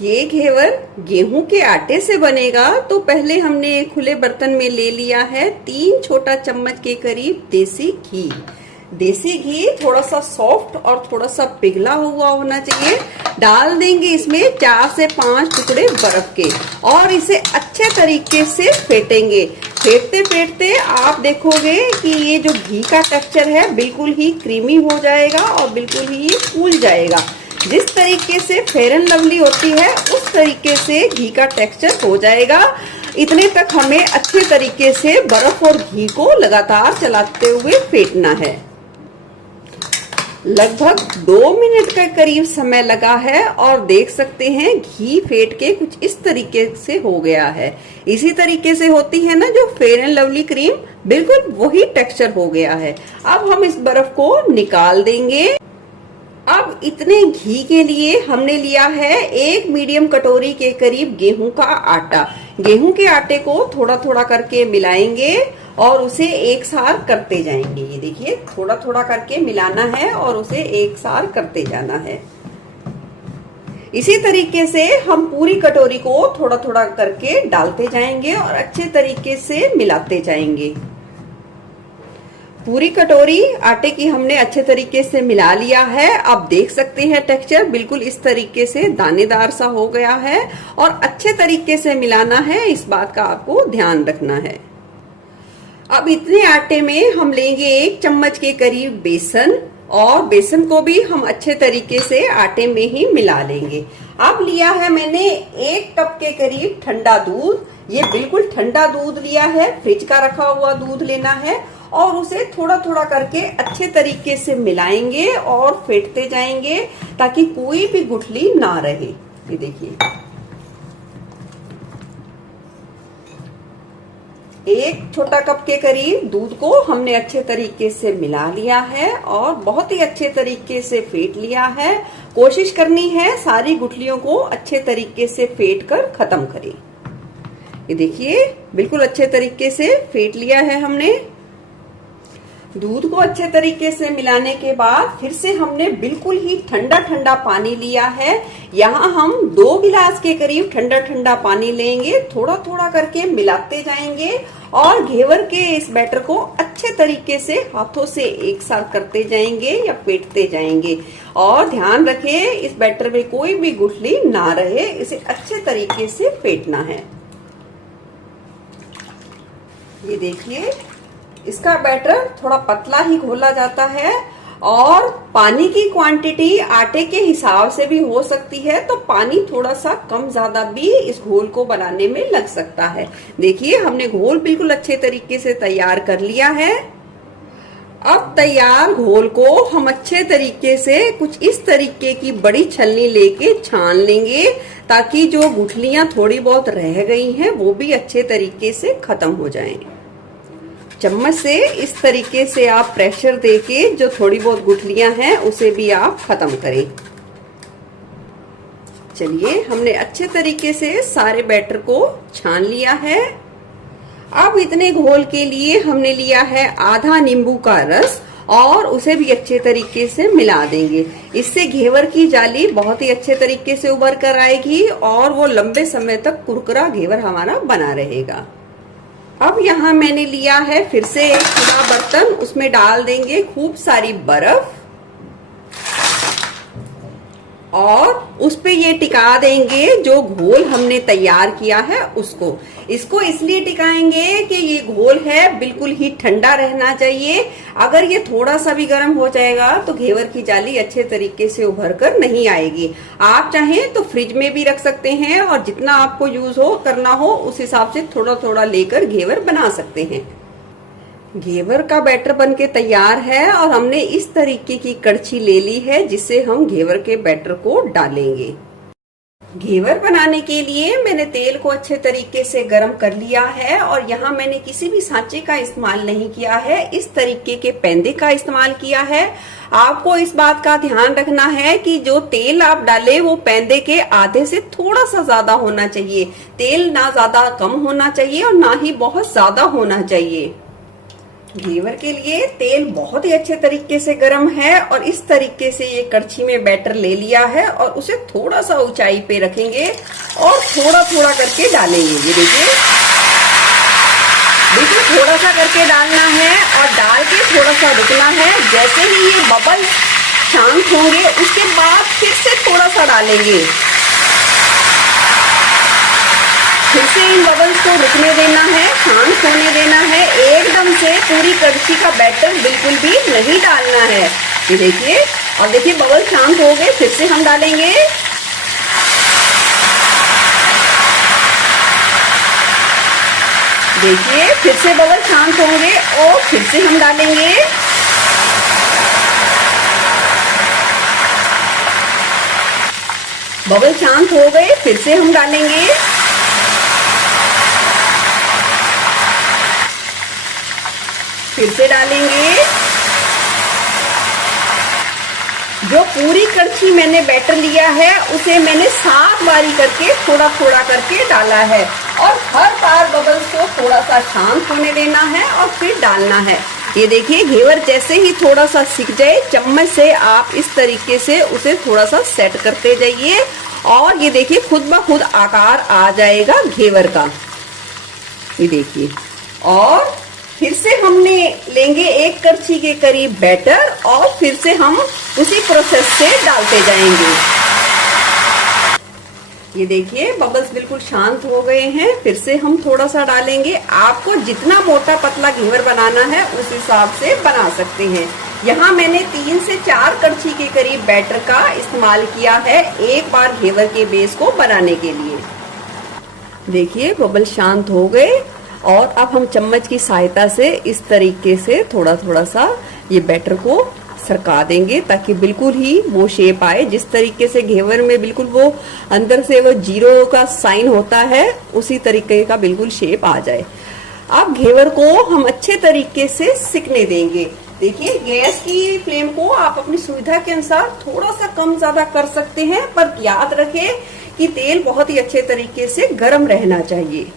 ये घेवर गेहूं के आटे से बनेगा। तो पहले हमने एक खुले बर्तन में ले लिया है 3 छोटा चम्मच के करीब देसी घी। देसी घी थोड़ा सा सॉफ्ट और थोड़ा सा पिघला हुआ होना चाहिए। डाल देंगे इसमें 4 से 5 टुकड़े बर्फ के और इसे अच्छे तरीके से फेंटेंगे। फेंटते फेंटते आप देखोगे कि ये जो घी का टेक्सचर है बिल्कुल ही क्रीमी हो जाएगा और बिल्कुल ही ये फूल जाएगा। जिस तरीके से फेयर एंड लवली होती है उस तरीके से घी का टेक्सचर हो जाएगा। इतने तक हमें अच्छे तरीके से बर्फ और घी को लगातार चलाते हुए फेंटना है। लगभग 2 मिनट के करीब समय लगा है और देख सकते हैं घी फेंट के कुछ इस तरीके से हो गया है। इसी तरीके से होती है ना जो फेयर एंड लवली क्रीम, बिल्कुल वही टेक्सचर हो गया है। अब हम इस बर्फ को निकाल देंगे। अब इतने घी के लिए हमने लिया है 1 मीडियम कटोरी के करीब गेहूं का आटा। गेहूं के आटे को थोड़ा थोड़ा करके मिलाएंगे और उसे एक साथ करते जाएंगे। ये देखिए थोड़ा थोड़ा करके मिलाना है और उसे एक साथ करते जाना है। इसी तरीके से हम पूरी कटोरी को थोड़ा थोड़ा करके डालते जाएंगे और अच्छे तरीके से मिलाते जाएंगे। पूरी कटोरी आटे की हमने अच्छे तरीके से मिला लिया है। अब देख सकते हैं टेक्सचर बिल्कुल इस तरीके से दानेदार सा हो गया है और अच्छे तरीके से मिलाना है, इस बात का आपको ध्यान रखना है। अब इतने आटे में हम लेंगे 1 चम्मच के करीब बेसन और बेसन को भी हम अच्छे तरीके से आटे में ही मिला लेंगे। अब लिया है मैंने 1 कप के करीब ठंडा दूध। ये बिल्कुल ठंडा दूध लिया है, फ्रिज का रखा हुआ दूध लेना है और उसे थोड़ा थोड़ा करके अच्छे तरीके से मिलाएंगे और फेंटते जाएंगे ताकि कोई भी गुठली ना रहे। ये देखिए 1 छोटा कप के करीब दूध को हमने अच्छे तरीके से मिला लिया है और बहुत ही अच्छे तरीके से फेंट लिया है। कोशिश करनी है सारी गुठलियों को अच्छे तरीके से फेंट कर खत्म करें। ये देखिए बिल्कुल अच्छे तरीके से फेंट लिया है हमने। दूध को अच्छे तरीके से मिलाने के बाद फिर से हमने बिल्कुल ही ठंडा ठंडा पानी लिया है। यहाँ हम 2 गिलास के करीब ठंडा ठंडा पानी लेंगे, थोड़ा थोड़ा करके मिलाते जाएंगे और घेवर के इस बैटर को अच्छे तरीके से हाथों से एक साथ करते जाएंगे या फेंटते जाएंगे। और ध्यान रखें इस बैटर में कोई भी गुठली ना रहे, इसे अच्छे तरीके से फेंटना है। ये देखिए इसका बैटर थोड़ा पतला ही घोला जाता है और पानी की क्वांटिटी आटे के हिसाब से भी हो सकती है, तो पानी थोड़ा सा कम ज्यादा भी इस घोल को बनाने में लग सकता है। देखिए हमने घोल बिल्कुल अच्छे तरीके से तैयार कर लिया है। अब तैयार घोल को हम अच्छे तरीके से कुछ इस तरीके की बड़ी छलनी लेके छान लेंगे ताकि जो गुठलियां थोड़ी बहुत रह गई हैं वो भी अच्छे तरीके से खत्म हो जाएं। चम्मच से इस तरीके से आप प्रेशर देके जो थोड़ी बहुत गुठलियां हैं उसे भी आप खत्म करें। चलिए हमने अच्छे तरीके से सारे बैटर को छान लिया है। अब इतने घोल के लिए हमने लिया है आधा नींबू का रस और उसे भी अच्छे तरीके से मिला देंगे। इससे घेवर की जाली बहुत ही अच्छे तरीके से उभर कर आएगी और वो लंबे समय तक कुरकुरा घेवर हमारा बना रहेगा। अब यहाँ मैंने लिया है फिर से एक खुला बर्तन, उसमें डाल देंगे खूब सारी बर्फ और उस पे ये टिका देंगे जो घोल हमने तैयार किया है उसको। इसको इसलिए टिकाएंगे कि ये घोल है बिल्कुल ही ठंडा रहना चाहिए। अगर ये थोड़ा सा भी गर्म हो जाएगा तो घेवर की जाली अच्छे तरीके से उभर कर नहीं आएगी। आप चाहें तो फ्रिज में भी रख सकते हैं और जितना आपको यूज हो करना हो उस हिसाब से थोड़ा थोड़ा लेकर घेवर बना सकते हैं। घेवर का बैटर बनके तैयार है और हमने इस तरीके की कड़छी ले ली है जिससे हम घेवर के बैटर को डालेंगे। घेवर बनाने के लिए मैंने तेल को अच्छे तरीके से गरम कर लिया है और यहाँ मैंने किसी भी सांचे का इस्तेमाल नहीं किया है, इस तरीके के पेंदे का इस्तेमाल किया है। आपको इस बात का ध्यान रखना है कि जो तेल आप डालें वो पेंदे के आधे से थोड़ा सा ज्यादा होना चाहिए। तेल ना ज्यादा कम होना चाहिए और ना ही बहुत ज्यादा होना चाहिए। घेवर के लिए तेल बहुत ही अच्छे तरीके से गर्म है और इस तरीके से ये कड़छी में बैटर ले लिया है और उसे थोड़ा सा ऊंचाई पे रखेंगे और थोड़ा थोड़ा करके डालेंगे। ये देखिए बिल्कुल थोड़ा सा करके डालना है और डाल के थोड़ा सा रुकना है। जैसे ही ये बबल शांत होंगे उसके बाद फिर से थोड़ा सा डालेंगे, फिर से इन बबल्स को रुकने देना है, शांत होने देना है। एकदम से पूरी कड़छी का बैटर बिल्कुल भी नहीं डालना है। ये देखिए, और देखिए बबल शांत हो गए, फिर से हम डालेंगे। देखिए फिर से बबल शांत होंगे और फिर से हम डालेंगे। बबल शांत हो गए, फिर से हम डालेंगे। फिर से डालेंगे। जो पूरी कड़छी मैंने बैटर लिया है उसे मैंने 7 बारी करके थोड़ा थोड़ा करके डाला है और हर बार बबल्स को थोड़ा सा शांत होने देना है और फिर डालना है। ये देखिए घेवर जैसे ही थोड़ा सा सिक जाए, चम्मच से आप इस तरीके से उसे थोड़ा सा सेट करते जाइए और ये देखिए खुद ब खुद आकार आ जाएगा घेवर का। ये देखिए, और फिर से हमने लेंगे 1 कड़छी के करीब बैटर और फिर से हम उसी प्रोसेस से डालते जाएंगे। ये देखिए बबल्स बिल्कुल शांत हो गए हैं, फिर से हम थोड़ा सा डालेंगे। आपको जितना मोटा पतला घेवर बनाना है उस हिसाब से बना सकते हैं। यहाँ मैंने 3 से 4 कड़छी के करीब बैटर का इस्तेमाल किया है एक बार घेवर के बेस को बनाने के लिए। देखिए बबल शांत हो गए और अब हम चम्मच की सहायता से इस तरीके से थोड़ा थोड़ा सा ये बैटर को सरका देंगे ताकि बिल्कुल ही वो शेप आए। जिस तरीके से घेवर में बिल्कुल वो अंदर से वो जीरो का साइन होता है उसी तरीके का बिल्कुल शेप आ जाए। अब घेवर को हम अच्छे तरीके से सिकने देंगे। देखिए गैस की फ्लेम को आप अपनी सुविधा के अनुसार थोड़ा सा कम ज्यादा कर सकते हैं, पर याद रखें कि तेल बहुत ही अच्छे तरीके से गर्म रहना चाहिए।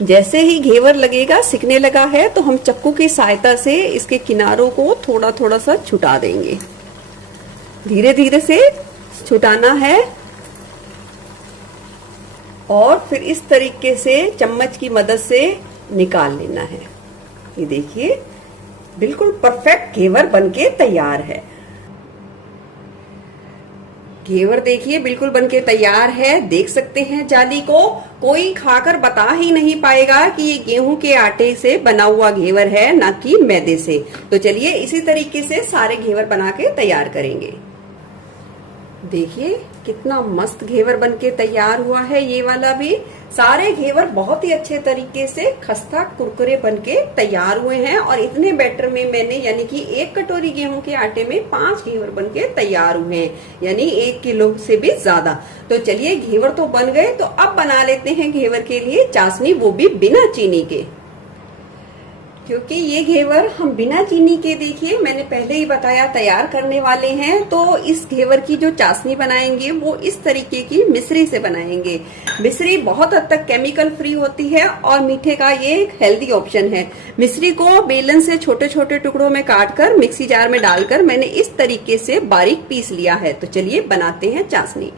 जैसे ही घेवर लगेगा सिकने लगा है तो हम चक्कू की सहायता से इसके किनारों को थोड़ा थोड़ा सा छुटा देंगे। धीरे धीरे से छुटाना है और फिर इस तरीके से चम्मच की मदद से निकाल लेना है। ये देखिए बिल्कुल परफेक्ट घेवर बनके तैयार है। घेवर देखिए बिल्कुल बनके तैयार है। देख सकते हैं जाली को, कोई खाकर बता ही नहीं पाएगा कि ये गेहूं के आटे से बना हुआ घेवर है, ना कि मैदे से। तो चलिए इसी तरीके से सारे घेवर बना के तैयार करेंगे। देखिए कितना मस्त घेवर बनके तैयार हुआ है। ये वाला भी सारे घेवर बहुत ही अच्छे तरीके से खस्ता कुरकुरे बनके तैयार हुए हैं और इतने बैटर में मैंने यानी कि 1 कटोरी गेहूं के आटे में 5 घेवर बनके तैयार हुए हैं, यानी 1 किलो से भी ज्यादा। तो चलिए घेवर तो बन गए, तो अब बना लेते हैं घेवर के लिए चाशनी, वो भी बिना चीनी के। क्योंकि ये घेवर हम बिना चीनी के देखिए मैंने पहले ही बताया तैयार करने वाले हैं। तो इस घेवर की जो चाशनी बनाएंगे वो इस तरीके की मिश्री से बनाएंगे। मिश्री बहुत हद तक केमिकल फ्री होती है और मीठे का ये एक हेल्दी ऑप्शन है। मिश्री को बेलन से छोटे छोटे टुकड़ों में काटकर मिक्सी जार में डालकर मैंने इस तरीके से बारीक पीस लिया है। तो चलिए बनाते हैं चाशनी।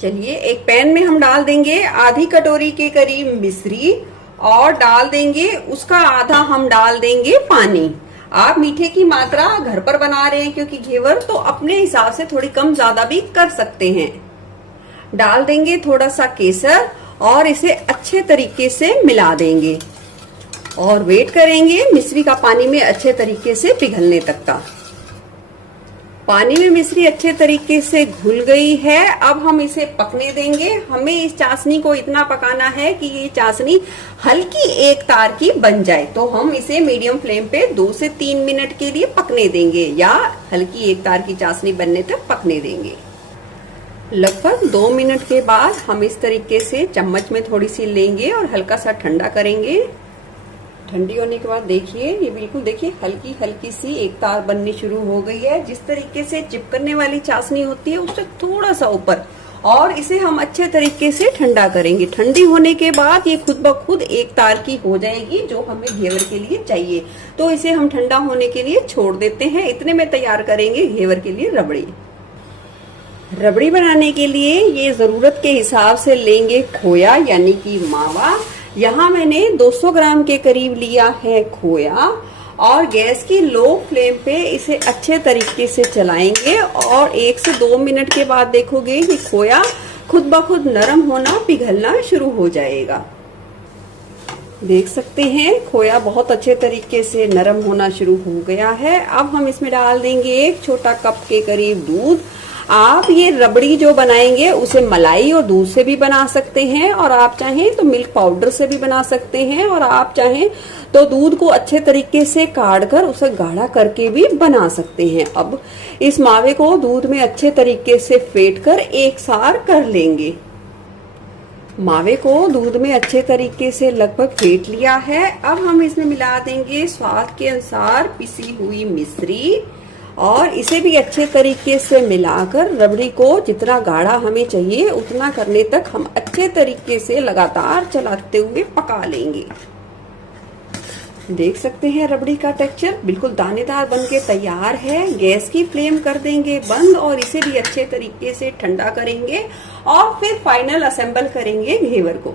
चलिए एक पैन में हम डाल देंगे आधी कटोरी के करीब मिश्री और डाल देंगे उसका आधा हम डाल देंगे पानी। आप मीठे की मात्रा घर पर बना रहे हैं क्योंकि घेवर, तो अपने हिसाब से थोड़ी कम ज्यादा भी कर सकते हैं। डाल देंगे थोड़ा सा केसर और इसे अच्छे तरीके से मिला देंगे और वेट करेंगे मिश्री का पानी में अच्छे तरीके से पिघलने तक का। पानी में मिश्री अच्छे तरीके से घुल गई है। अब हम इसे पकने देंगे। हमें इस चाशनी को इतना पकाना है कि ये चाशनी हल्की एक तार की बन जाए। तो हम इसे मीडियम फ्लेम पे 2 से 3 मिनट के लिए पकने देंगे या हल्की एक तार की चाशनी बनने तक पकने देंगे। लगभग 2 मिनट के बाद हम इस तरीके से चम्मच में थोड़ी सी लेंगे और हल्का सा ठंडा करेंगे। ठंडी होने के बाद देखिए ये बिल्कुल देखिए हल्की हल्की सी एक तार बननी शुरू हो गई है। जिस तरीके से चिपकने वाली चाशनी होती है उससे थोड़ा सा ऊपर, और इसे हम अच्छे तरीके से ठंडा करेंगे। ठंडी होने के बाद ये खुद ब खुद एक तार की हो जाएगी जो हमें घेवर के लिए चाहिए। तो इसे हम ठंडा होने के लिए छोड़ देते हैं। इतने में तैयार करेंगे घेवर के लिए रबड़ी। रबड़ी बनाने के लिए ये जरूरत के हिसाब से लेंगे खोया यानी कि मावा। यहाँ मैंने 200 ग्राम के करीब लिया है खोया और गैस की लो फ्लेम पे इसे अच्छे तरीके से चलाएंगे और 1 से 2 मिनट के बाद देखोगे कि खोया खुद ब खुद नरम होना, पिघलना शुरू हो जाएगा। देख सकते हैं खोया बहुत अच्छे तरीके से नरम होना शुरू हो गया है। अब हम इसमें डाल देंगे 1 छोटा कप के करीब दूध। आप ये रबड़ी जो बनाएंगे उसे मलाई और दूध से भी बना सकते हैं और आप चाहें तो मिल्क पाउडर से भी बना सकते हैं और आप चाहें तो दूध को अच्छे तरीके से काढ़ कर उसे गाढ़ा करके भी बना सकते हैं। अब इस मावे को दूध में अच्छे तरीके से फेंट कर एक सार कर लेंगे। मावे को दूध में अच्छे तरीके से लगभग फेंट लिया है। अब हम इसमें मिला देंगे स्वाद के अनुसार पिसी हुई मिश्री और इसे भी अच्छे तरीके से मिलाकर रबड़ी को जितना गाढ़ा हमें चाहिए उतना करने तक हम अच्छे तरीके से लगातार चलाते हुए पका लेंगे। देख सकते हैं रबड़ी का टेक्सचर बिल्कुल दानेदार बनके तैयार है। गैस की फ्लेम कर देंगे बंद और इसे भी अच्छे तरीके से ठंडा करेंगे और फिर फाइनल असेंबल करेंगे घेवर को।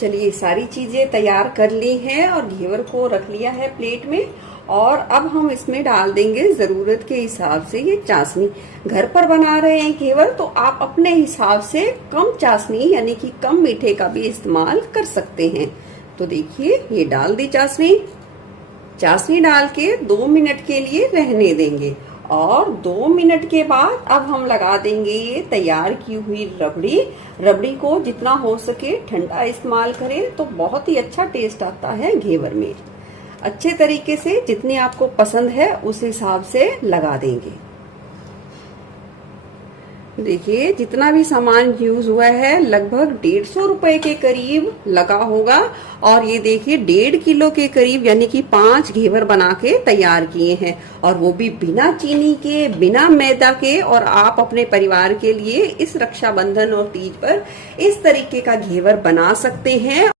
चलिए सारी चीजें तैयार कर ली हैं और घेवर को रख लिया है प्लेट में और अब हम इसमें डाल देंगे जरूरत के हिसाब से ये चाशनी। घर पर बना रहे हैं घेवर तो आप अपने हिसाब से कम चाशनी यानी कि कम मीठे का भी इस्तेमाल कर सकते हैं। तो देखिए ये डाल दी चाशनी। चाशनी डाल के 2 मिनट के लिए रहने देंगे और 2 मिनट के बाद अब हम लगा देंगे ये तैयार की हुई रबड़ी। रबड़ी को जितना हो सके ठंडा इस्तेमाल करें तो बहुत ही अच्छा टेस्ट आता है घेवर में। अच्छे तरीके से जितनी आपको पसंद है उस हिसाब से लगा देंगे। देखिए जितना भी सामान यूज हुआ है लगभग 150 रुपए के करीब लगा होगा और ये देखिए 1.5 किलो के करीब यानी कि 5 घेवर बना के तैयार किए हैं और वो भी बिना चीनी के, बिना मैदा के। और आप अपने परिवार के लिए इस रक्षाबंधन और तीज पर इस तरीके का घेवर बना सकते हैं।